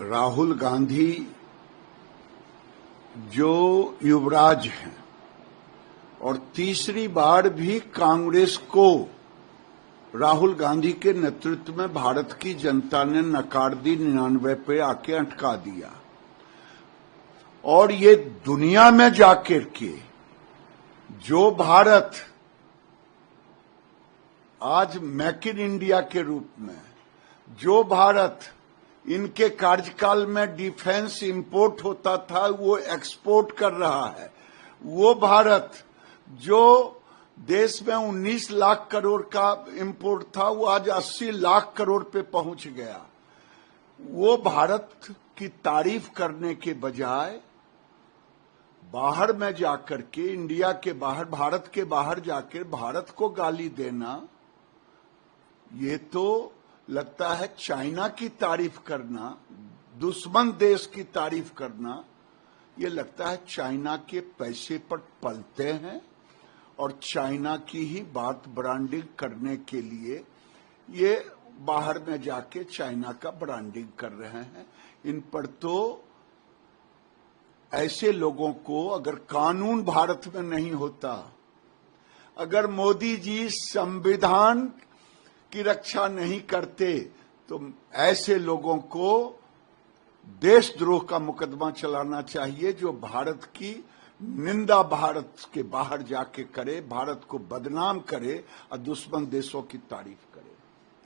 राहुल गांधी जो युवराज हैं और तीसरी बार भी कांग्रेस को राहुल गांधी के नेतृत्व में भारत की जनता ने नकार दी, 99 पे आके अटका दिया। और ये दुनिया में जाकर के जो भारत आज मेक इन इंडिया के रूप में, जो भारत इनके कार्यकाल में डिफेंस इंपोर्ट होता था वो एक्सपोर्ट कर रहा है, वो भारत जो देश में 19 लाख करोड़ का इंपोर्ट था वो आज 80 लाख करोड़ पे पहुंच गया। वो भारत की तारीफ करने के बजाय बाहर में जाकर के, इंडिया के बाहर, भारत के बाहर जाकर भारत को गाली देना, ये तो लगता है चाइना की तारीफ करना, दुश्मन देश की तारीफ करना, ये लगता है चाइना के पैसे पर पलते हैं और चाइना की ही बात ब्रांडिंग करने के लिए ये बाहर में जाके चाइना का ब्रांडिंग कर रहे हैं। इन पर तो ऐसे लोगों को, अगर कानून भारत में नहीं होता, अगर मोदी जी संविधान की रक्षा नहीं करते, तो ऐसे लोगों को देशद्रोह का मुकदमा चलाना चाहिए, जो भारत की निंदा भारत के बाहर जाके करे, भारत को बदनाम करे और दुश्मन देशों की तारीफ करे।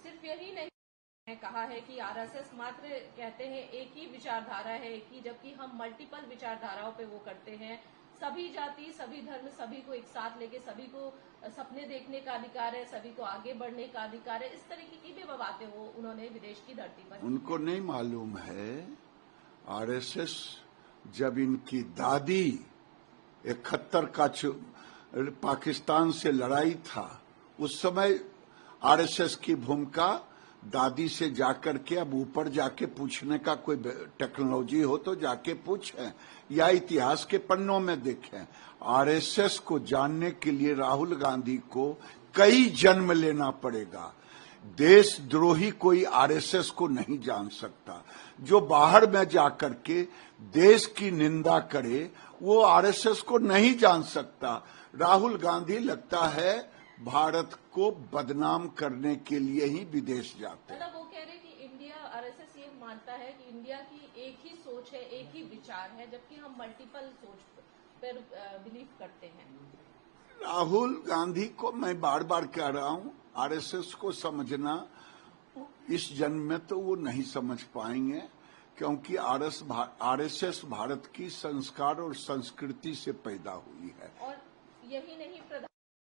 सिर्फ यही नहीं कहा है कि आरएसएस मात्र कहते हैं एक ही विचारधारा है कि, जबकि हम मल्टीपल विचारधाराओं पे वो करते हैं। सभी जाति, सभी धर्म, सभी को एक साथ लेके, सभी को सपने देखने का अधिकार है, सभी को आगे बढ़ने का अधिकार है। इस तरीके की भी बातें वो उन्होंने विदेश की धरती पर, उनको नहीं मालूम है। आरएसएस जब इनकी दादी 71 का पाकिस्तान से लड़ाई था, उस समय आरएसएस की भूमिका दादी से जाकर के, अब ऊपर जाके पूछने का कोई टेक्नोलॉजी हो तो जाके पूछें या इतिहास के पन्नों में देखें। आरएसएस को जानने के लिए राहुल गांधी को कई जन्म लेना पड़ेगा। देशद्रोही कोई आरएसएस को नहीं जान सकता। जो बाहर में जाकर के देश की निंदा करे वो आरएसएस को नहीं जान सकता। राहुल गांधी लगता है भारत को बदनाम करने के लिए ही विदेश जाते हैं। मतलब वो कह रहे कि इंडिया, आरएसएस ये मानता है कि इंडिया की एक ही सोच है, एक ही विचार है, जबकि हम मल्टीपल सोच पर बिलीव करते हैं। राहुल गांधी को मैं बार बार कह रहा हूं, आरएसएस को समझना इस जन्म में तो वो नहीं समझ पाएंगे, क्योंकि आरएसएस भारत की संस्कार और संस्कृति से पैदा हुई है। और यही नहीं,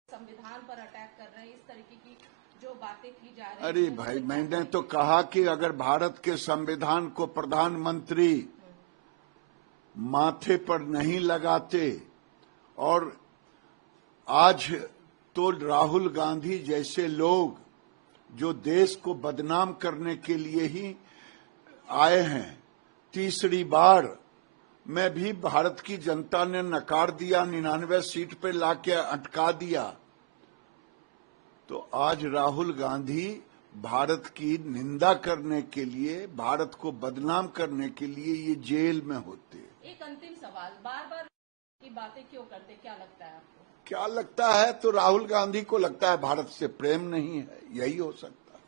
संविधान पर अटैक कर रहे हैं, इस तरीके की जो बातें की जा रही हैं। अरे भाई, मैंने तो कहा कि अगर भारत के संविधान को प्रधानमंत्री माथे पर नहीं लगाते, और आज तो राहुल गांधी जैसे लोग जो देश को बदनाम करने के लिए ही आए हैं, तीसरी बार में भी भारत की जनता ने नकार दिया, 99 सीट पे लाके अटका दिया, तो आज राहुल गांधी भारत की निंदा करने के लिए, भारत को बदनाम करने के लिए ये जेल में होते। एक अंतिम सवाल, बार बार की बातें क्यों करते, क्या लगता है आपको? क्या लगता है? तो राहुल गांधी को लगता है भारत से प्रेम नहीं है, यही हो सकता है।